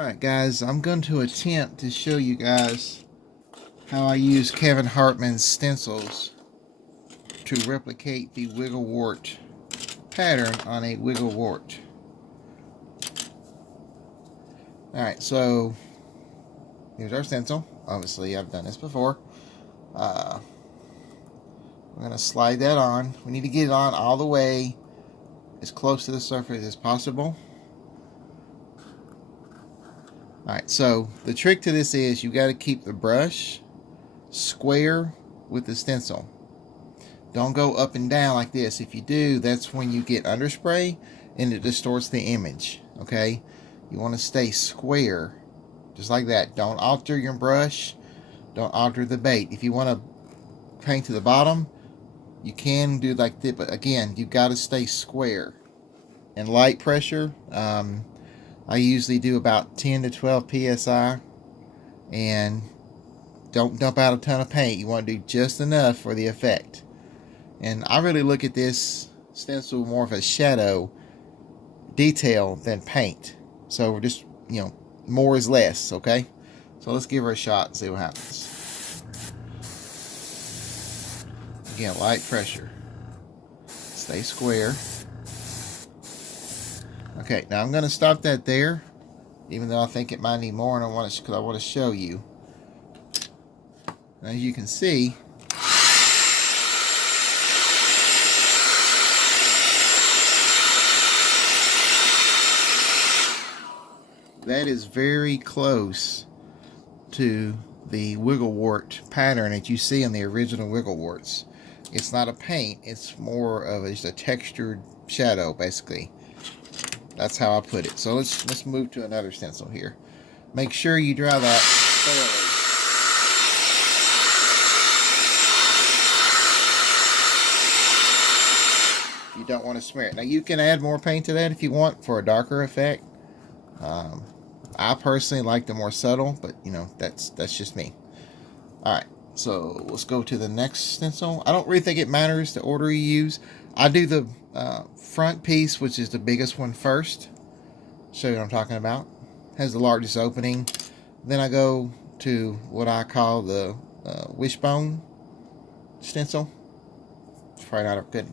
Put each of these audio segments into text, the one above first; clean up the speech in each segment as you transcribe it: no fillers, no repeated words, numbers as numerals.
Alright guys, I'm going to attempt to show you guys how I use Kevin Hartman's stencils to replicate the wiggle wart pattern on a wiggle wart. Alright, so here's our stencil. Obviously I've done this before. I'm going to slide that on. We need to get it on all the way as close to the surface as possible. Alright, so the trick to this is you got to keep the brush square with the stencil. Don't go up and down like this. If you do, that's when you get underspray and it distorts the image. Okay, you want to stay square just like that. Don't alter your brush, don't alter the bait. If you want to paint to the bottom, you can do like this, but again, you got to stay square. And light pressure, I usually do about 10 to 12 psi, and don't dump out a ton of paint. You want to do just enough for the effect. And I really look at this stencil more of a shadow detail than paint. So we're just, more is less, okay? So let's give her a shot and see what happens. Again, light pressure. Stay square. Okay, now I'm going to stop that there, even though I think it might need more, and I want to show you. As you can see, that is very close to the wiggle wart pattern that you see in the original wiggle warts. It's not a paint, it's more of just a textured shadow, basically. That's how I put it. So let's move to another stencil here. Make sure you dry that thoroughly. You don't want to smear it. Now you can add more paint to that if you want for a darker effect. I personally like the more subtle, but that's just me. Alright, so let's go to the next stencil. I don't really think it matters the order you use. I do the front piece, which is the biggest one first. Show you what I'm talking about. Has the largest opening. Then I go to what I call the wishbone stencil. It's probably not a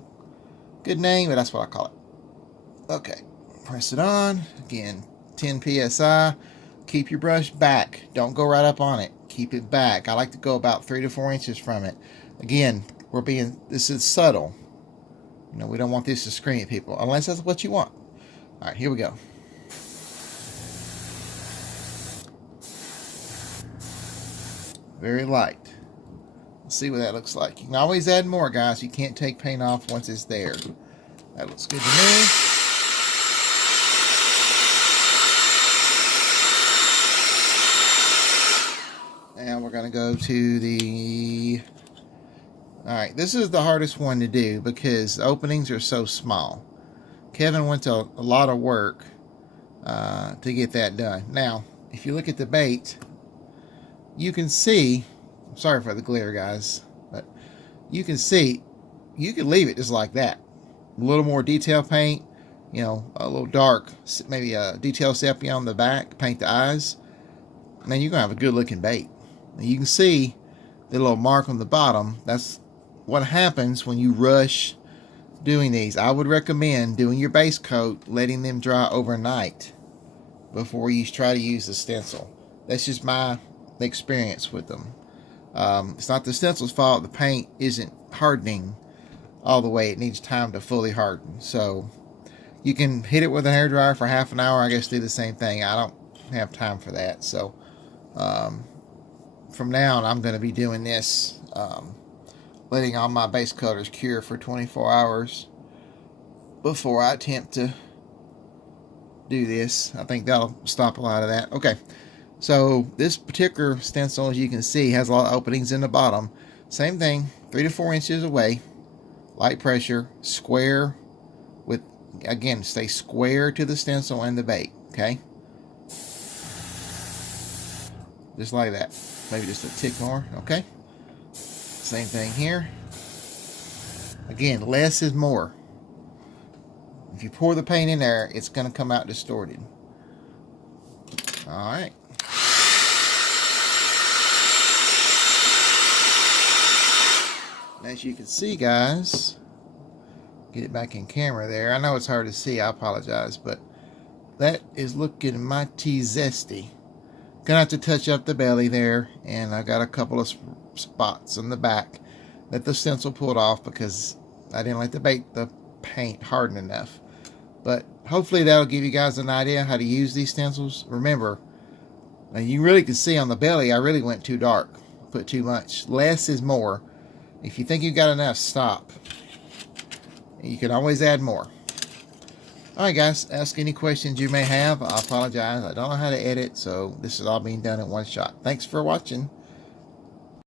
good name, but that's what I call it. Okay, press it on. Again, 10 psi. Keep your brush back. Don't go right up on it. Keep it back. I like to go about 3 to 4 inches from it. Again, this is subtle. We don't want this to scream at people, unless that's what you want. Alright, here we go. Very light. Let's see what that looks like. You can always add more, guys. You can't take paint off once it's there. That looks good to me. And we're going to go to the... Alright, this is the hardest one to do because the openings are so small. Kevin went to a lot of work to get that done. Now, if you look at the bait, you can see, I'm sorry for the glare, guys, but you can see, you can leave it just like that. A little more detail paint, a little dark, maybe a detail sepia on the back, paint the eyes, and then you're going to have a good looking bait. And you can see the little mark on the bottom. That's what happens when you rush doing these. I would recommend doing your base coat, letting them dry overnight before you try to use the stencil. That's just my experience with them. It's not the stencil's fault. The paint isn't hardening all the way. It needs time to fully harden. So you can hit it with a hairdryer for half an hour. I guess do the same thing. I don't have time for that. So from now on, I'm going to be doing this, letting all my base colors cure for 24 hours before I attempt to do this. I think that'll stop a lot of that. Okay, so this particular stencil, as you can see, has a lot of openings in the bottom. Same thing, 3 to 4 inches away, light pressure, square with, again, stay square to the stencil and the bait, okay? Just like that. Maybe just a tick more, okay? Same thing here. Again, less is more. If you pour the paint in there, it's going to come out distorted. Alright. As you can see, guys, get it back in camera there. I know it's hard to see, I apologize, but that is looking mighty zesty. Gonna have to touch up the belly there, and I got a couple of spots on the back that the stencil pulled off because I didn't let the paint harden enough. But hopefully that'll give you guys an idea how to use these stencils. Remember, you really can see on the belly I really went too dark, put too much. Less is more. If you think you've got enough, stop. You can always add more. Alright guys, ask any questions you may have. I apologize, I don't know how to edit, so this is all being done in one shot. Thanks for watching.